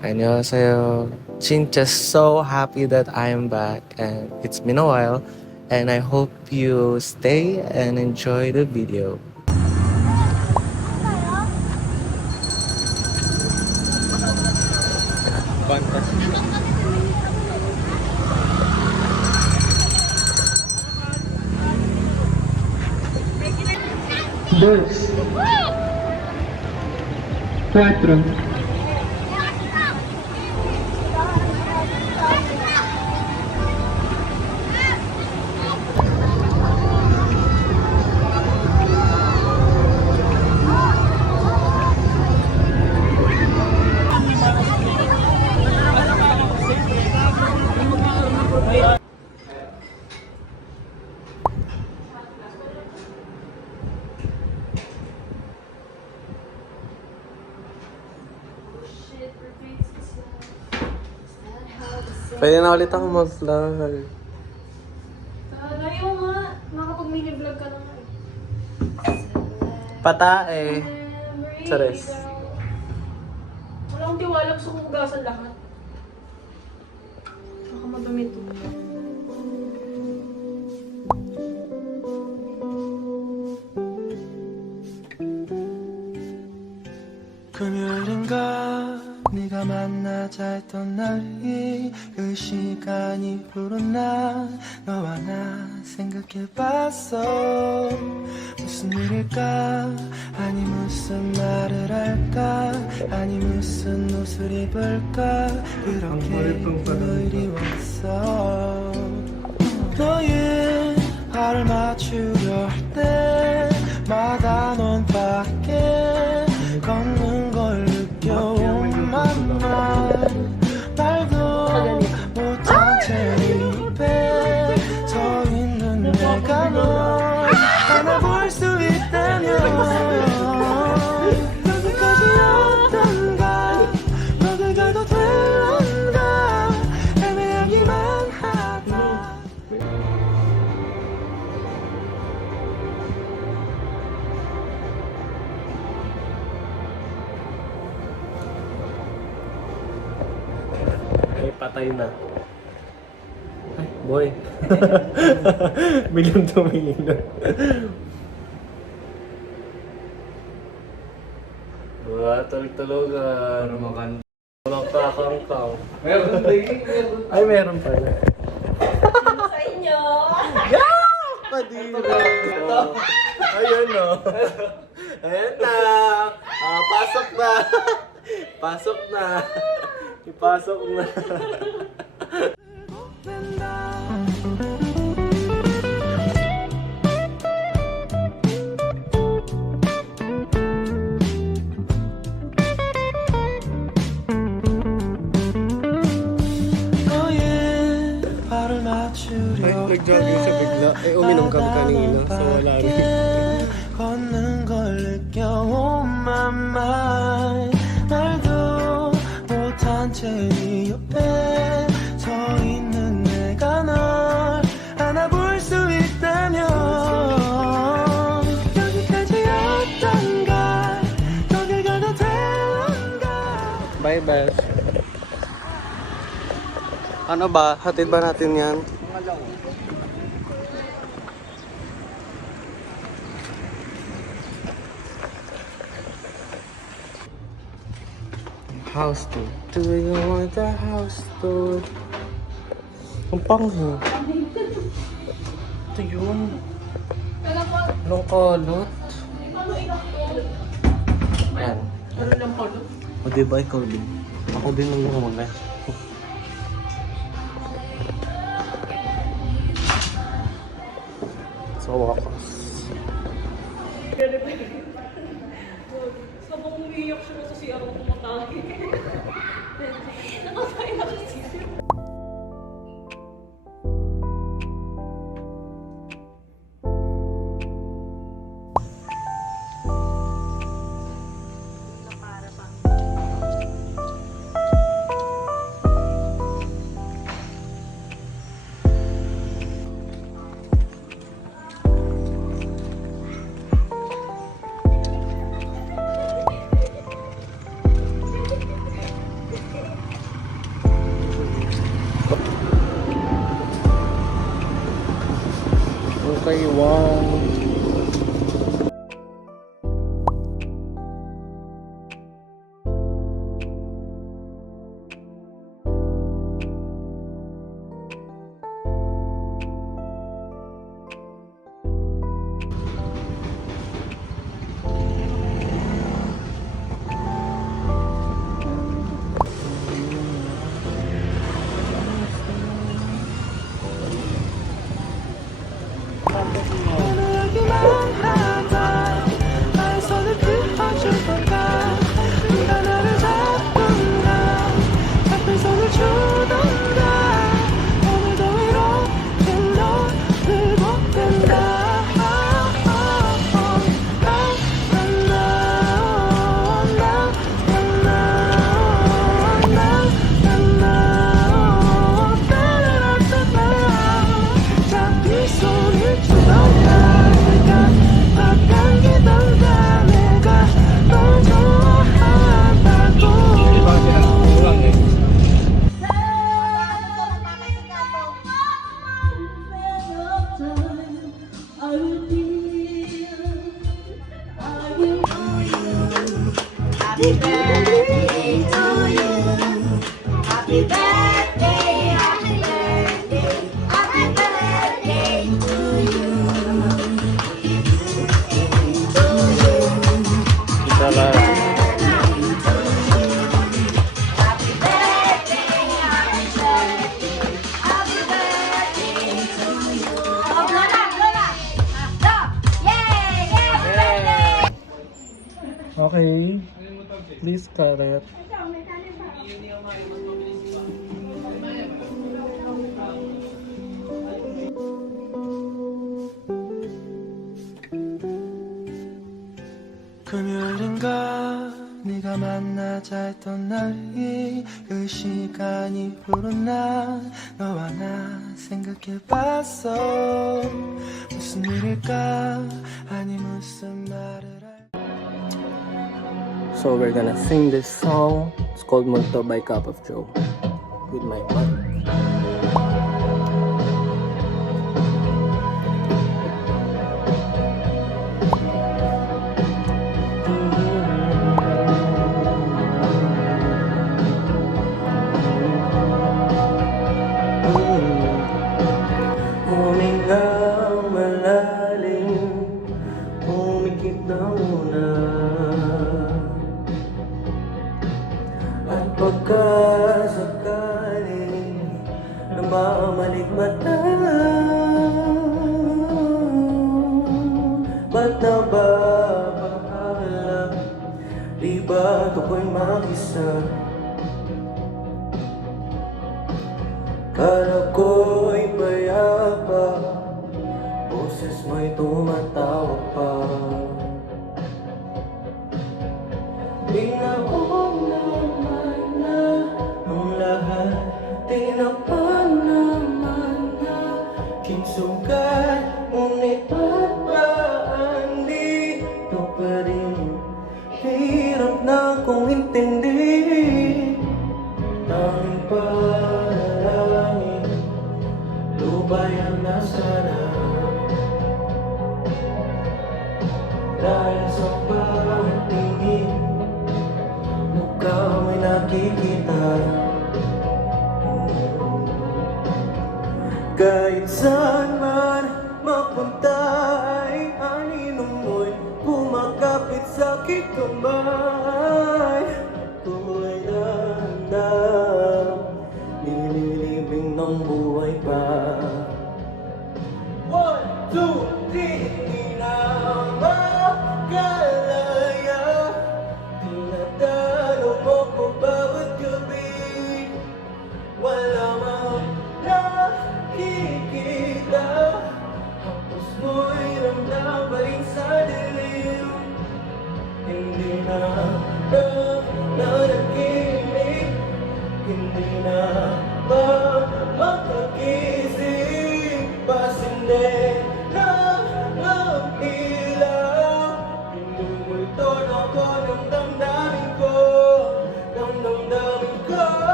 안녕하세요. 진짜 so happy that I am back and it's been a while and I hope you stay and enjoy the video. Dos, cuatro, Pwede na ulit ako mag-vlog. Ayaw nga. Makapag-mini vlog ka na nga eh. Patae. Memory Charis. daw. Wala akong tiwala. Gusto kong hugasan lahat. Baka madumi ito. 금요일인가 네가 만나자 했던 날이 그 시간이 흐르나 너와 나 생각해봤어 무슨 일일까 아니 무슨 말을 할까 아니 무슨 옷을 입을까 그렇게 그리웠어 너의 발을 맞추려 할 때마다 넌 밖에 걷는 걸 느껴온 맘만 말도 못한 채 입에 서 있는 내가 널 안아볼 수 있다면 여기까지였던가 거길 가도 될런가 애매하기만 하다 Ay, patay na. Ay, boy. Biglang tumingin na. Tulog-tulogan. Para makanta. Walang kakangkaw. Meron Ay, meron pala. Sa inyo! Padilla. Ayun o. Ayan na. Pasok na. Pasok na. Ipasok na. 너의 발을 맞추려 nag-jogging siya bigla. Eh, uminom kami kanina. So, wala rin. 걷는 걸 느껴온 맘만 말도 못한 채 네 옆에 서 있는 내가 널 안아볼 수 있다면 여기까지였던가 거길 가도 될런가 Bye, Beth. Ano ba? Hatid ba natin yan? House tour. Do you want the house tour? Ang panghi. Ito yun. Anong kolot? Yan. Ano lang po? O diba ikaw din? Ako din ang lumagay. Sa wakas. Sabang umiiyak siya sa CR ako pumatake. Nakasaya na kasi. 떠나기만 한다 나의 손을 들어줄 건가 네가 나를 잡던가 잡힌 손을 주던가 오늘도 이렇게 너를 못 된다 잡힌 손을 주던가 내가 바뀌던가 내가 널 좋아한다고 I will be, I will Happy birthday to you. Happy birthday, happy birthday, happy birthday to you. Happy birthday, happy birthday, happy birthday to you. Oh, blow na, blow na. Blow. Yay! Yay! Happy birthday! Okay. Please cut it. 금요일인가 네가 만나자 했던 날이 그 시간이 흐른 날 너와 나 생각해봤어 무슨 일일까 아니 무슨 말을 So we're gonna sing this song. It's called Multo by Cup of Joe with my mom. Humingang malalim, pumikit na muna. At pagkasakali na mamaligmata, ba't nababahala? Di ba ito ko'y mag-isa? Kala ko'y payapa, boses mo'y tumatawa pa. Tinaon naman na ang lahat, tinapan naman na kinsugat, ngunit ba't ba andito pa rin? Hirap na kong intindi, tanging panalangin, lubayan na sana. Dahil sa pagtingin, mukha mo'y nakikita. Kahit saan man mapunta ay anino mo'y kumakapit sa aking kamay. Ako'y dahan-dahan nililibing ng buhay pa. 1, 2, 3, di na makalaya. Tinatalo mo ko bawat gabi, wala mang nakikita. Hapos mo'y ramdam pa rin sa dilim, hindi na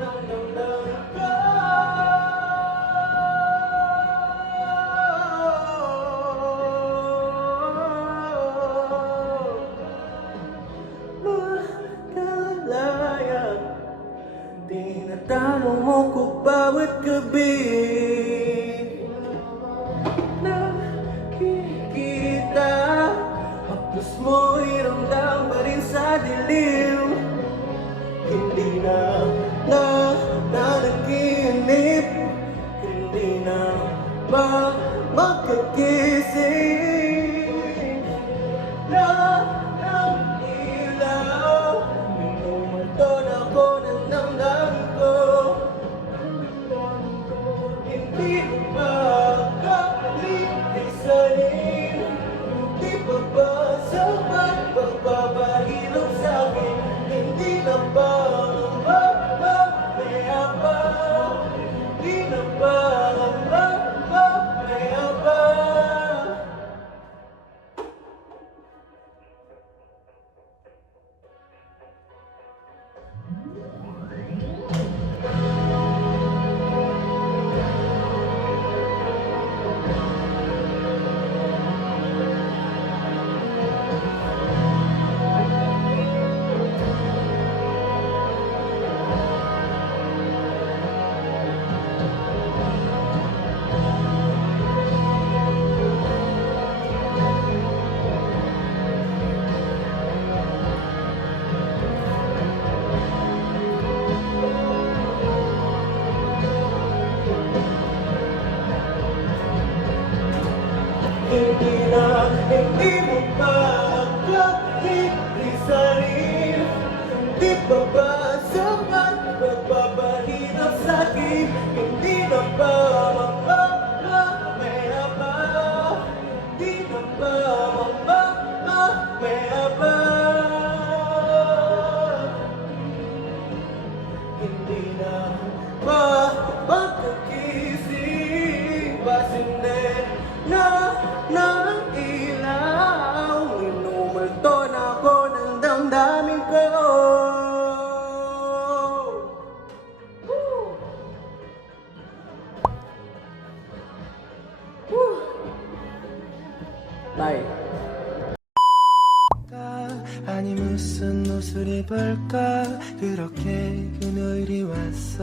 ng damdamin ko. Makalaya, tinatanong mo ko bawat gabi. Nakikita, haplos mo'y ramdam pa rin sa dilim. Hindi na nanaginip, hindi na ba magkagising na ang ilaw. Minumalton ako ng damdamin ko. Hindi ba kalilisanin? Di ba ba sapat pagpapahilog sa'kin? Hindi na ba mamamaya pa? Di na ba mamamaya pa? Hindi mo pa kalilisanin. Di ba ba sapat pagpapahirap sa'kin? Hindi na ba mamamaya pa? Di na ba mamamaya pa? Hindi na ba magkakising? Basinde na ng ilaw. Minumalton ako ng damdamin ko. Bye. 아니 무슨 옷을 입을까 그렇게 그늘이 왔어